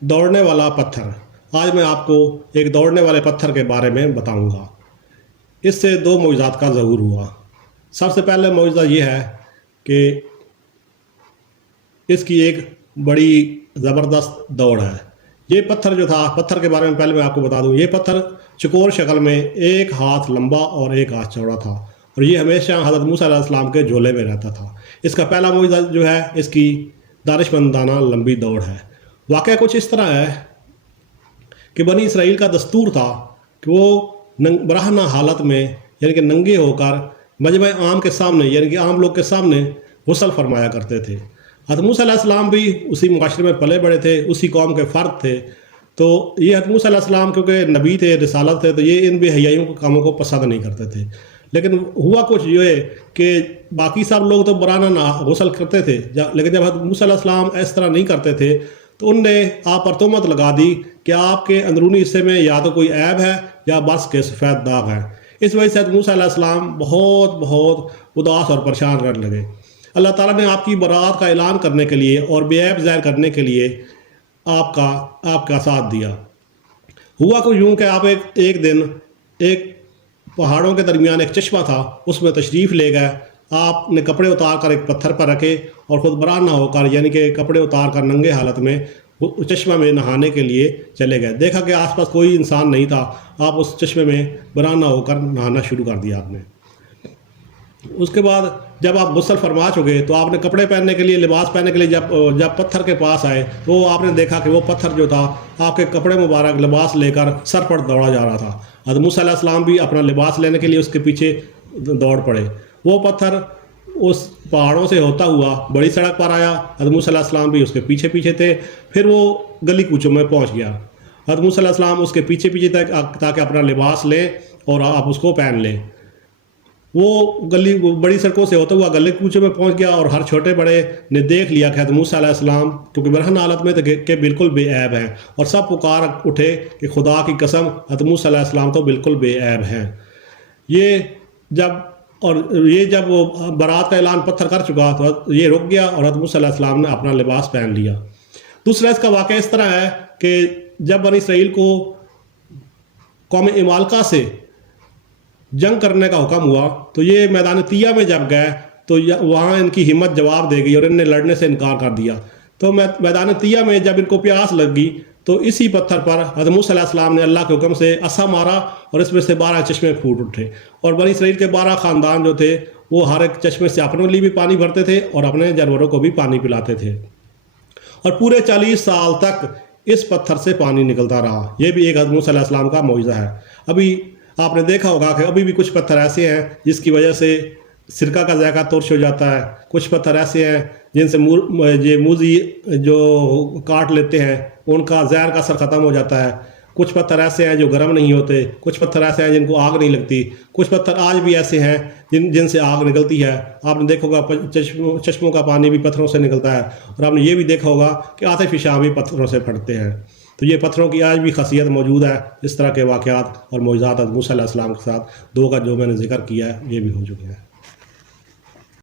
دوڑنے والا پتھر۔ آج میں آپ کو ایک دوڑنے والے پتھر کے بارے میں بتاؤں گا۔ اس سے دو معجزات کا ظہور ہوا۔ سب سے پہلے معجزہ یہ ہے کہ اس کی ایک بڑی زبردست دوڑ ہے۔ یہ پتھر جو تھا، پتھر کے بارے میں پہلے میں آپ کو بتا دوں، یہ پتھر چکور شکل میں ایک ہاتھ لمبا اور ایک ہاتھ چوڑا تھا، اور یہ ہمیشہ حضرت موسیٰ علیہ السلام کے جھولے میں رہتا تھا۔ اس کا پہلا معجزہ جو ہے، اس کی دانش مندانہ لمبی دوڑ ہے۔ واقعہ کچھ اس طرح ہے کہ بنی اسرائیل کا دستور تھا کہ وہ برہنہ حالت میں، یعنی کہ ننگے ہو کر مجمع عام کے سامنے، یعنی کہ عام لوگ کے سامنے غسل فرمایا کرتے تھے۔ حضرت موسیٰ علیہ السلام بھی اسی معاشرے میں پلے بڑے تھے، اسی قوم کے فرد تھے، تو یہ حضرت موسیٰ علیہ السلام کیونکہ نبی تھے، رسالت تھے، تو یہ ان بے حیائیوں کے کاموں کو پسند نہیں کرتے تھے۔ لیکن ہوا کچھ یہ ہے کہ باقی سب لوگ تو برہنہ غسل کرتے تھے، لیکن جب حضرت موسیٰ علیہ السلام اس طرح نہیں کرتے تھے تو ان نے آپ پر تہمت لگا دی کہ آپ کے اندرونی حصے میں یا تو کوئی عیب ہے یا برس کے سفید داغ ہے۔ اس وجہ سے حضرت موسیٰ علیہ السلام بہت اداس اور پریشان رہنے لگے۔ اللہ تعالیٰ نے آپ کی برات کا اعلان کرنے کے لیے اور بے عیب ظاہر کرنے کے لیے آپ کا ساتھ دیا۔ ہوا کو یوں کہ آپ ایک دن ایک پہاڑوں کے درمیان ایک چشمہ تھا، اس میں تشریف لے گئے۔ آپ نے کپڑے اتار کر ایک پتھر پر رکھے اور خود برہنہ ہو کر، یعنی کہ کپڑے اتار کر ننگے حالت میں چشمہ میں نہانے کے لیے چلے گئے۔ دیکھا کہ آس پاس کوئی انسان نہیں تھا، آپ اس چشمے میں برہنہ ہو کر نہانا شروع کر دیا آپ نے۔ اس کے بعد جب آپ غسل فرما چکے تو آپ نے کپڑے پہننے کے لیے، لباس پہننے کے لیے جب پتھر کے پاس آئے تو آپ نے دیکھا کہ وہ پتھر جو تھا آپ کے کپڑے مبارک لباس لے کر سر پر دوڑا جا رہا تھا۔ حضرت موسیٰ علیہ السلام بھی اپنا لباس لینے کے لیے اس کے پیچھے دوڑ پڑے۔ وہ پتھر اس پہاڑوں سے ہوتا ہوا بڑی سڑک پر آیا، حضرت موسیٰ علیہ السلام بھی اس کے پیچھے تھے۔ پھر وہ گلی کوچوں میں پہنچ گیا۔ حضرت موسیٰ علیہ السلام اس کے پیچھے تاکہ اپنا لباس لیں اور آپ اس کو پہن لیں۔ وہ بڑی سڑکوں سے ہوتا ہوا گلی کوچوں میں پہنچ گیا، اور ہر چھوٹے بڑے نے دیکھ لیا کہ حضرت موسیٰ علیہ السلام کیونکہ برہنہ حالت میں تھے کہ بالکل بے عیب ہیں، اور سب پکار اٹھے کہ خدا کی قسم حضرت موسیٰ علیہ السلام تو بالکل بے عیب ہیں۔ یہ جب وہ برات کا اعلان پتھر کر چکا تو یہ رک گیا، اور حضرت موسیٰ علیہ السلام نے اپنا لباس پہن لیا۔ دوسرا اس کا واقعہ اس طرح ہے کہ جب بنی اسرائیل کو قوم عمالقہ سے جنگ کرنے کا حکم ہوا تو یہ میدان طیہ میں جب گئے تو وہاں ان کی ہمت جواب دے گئی اور ان نے لڑنے سے انکار کر دیا۔ تو میدان طیہ میں جب ان کو پیاس لگ گئی تو اسی پتھر پر حضرت موسیٰ علیہ السلام نے اللہ کے حکم سے عصا مارا، اور اس میں سے 12 چشمے پھوٹ اٹھے، اور بنی اسرائیل کے 12 خاندان جو تھے وہ ہر ایک چشمے سے اپنے لیے بھی پانی بھرتے تھے اور اپنے جانوروں کو بھی پانی پلاتے تھے، اور پورے 40 سال تک اس پتھر سے پانی نکلتا رہا۔ یہ بھی ایک حضرت موسیٰ علیہ السلام کا معجزہ ہے۔ ابھی آپ نے دیکھا ہوگا کہ ابھی بھی کچھ پتھر ایسے ہیں جس کی وجہ سے سرکہ کا ذائقہ ترش ہو جاتا ہے، کچھ پتھر ایسے ہیں جن سے موذی جو کاٹ لیتے ہیں ان کا زہر کا اثر ختم ہو جاتا ہے، کچھ پتھر ایسے ہیں جو گرم نہیں ہوتے، کچھ پتھر ایسے ہیں جن کو آگ نہیں لگتی، کچھ پتھر آج بھی ایسے ہیں جن سے آگ نکلتی ہے۔ آپ نے دیکھا ہوگا چشموں کا پانی بھی پتھروں سے نکلتا ہے، اور آپ نے یہ بھی دیکھا ہوگا کہ آتش فشاں بھی پتھروں سے پھٹتے ہیں۔ تو یہ پتھروں کی آج بھی خاصیت موجود ہے۔ اس طرح کے واقعات اور معجزات حضرت موسیٰ علیہ السلام کے ساتھ دو کا جو میں نے ذکر کیا ہے یہ بھی ہو چکے ہیں۔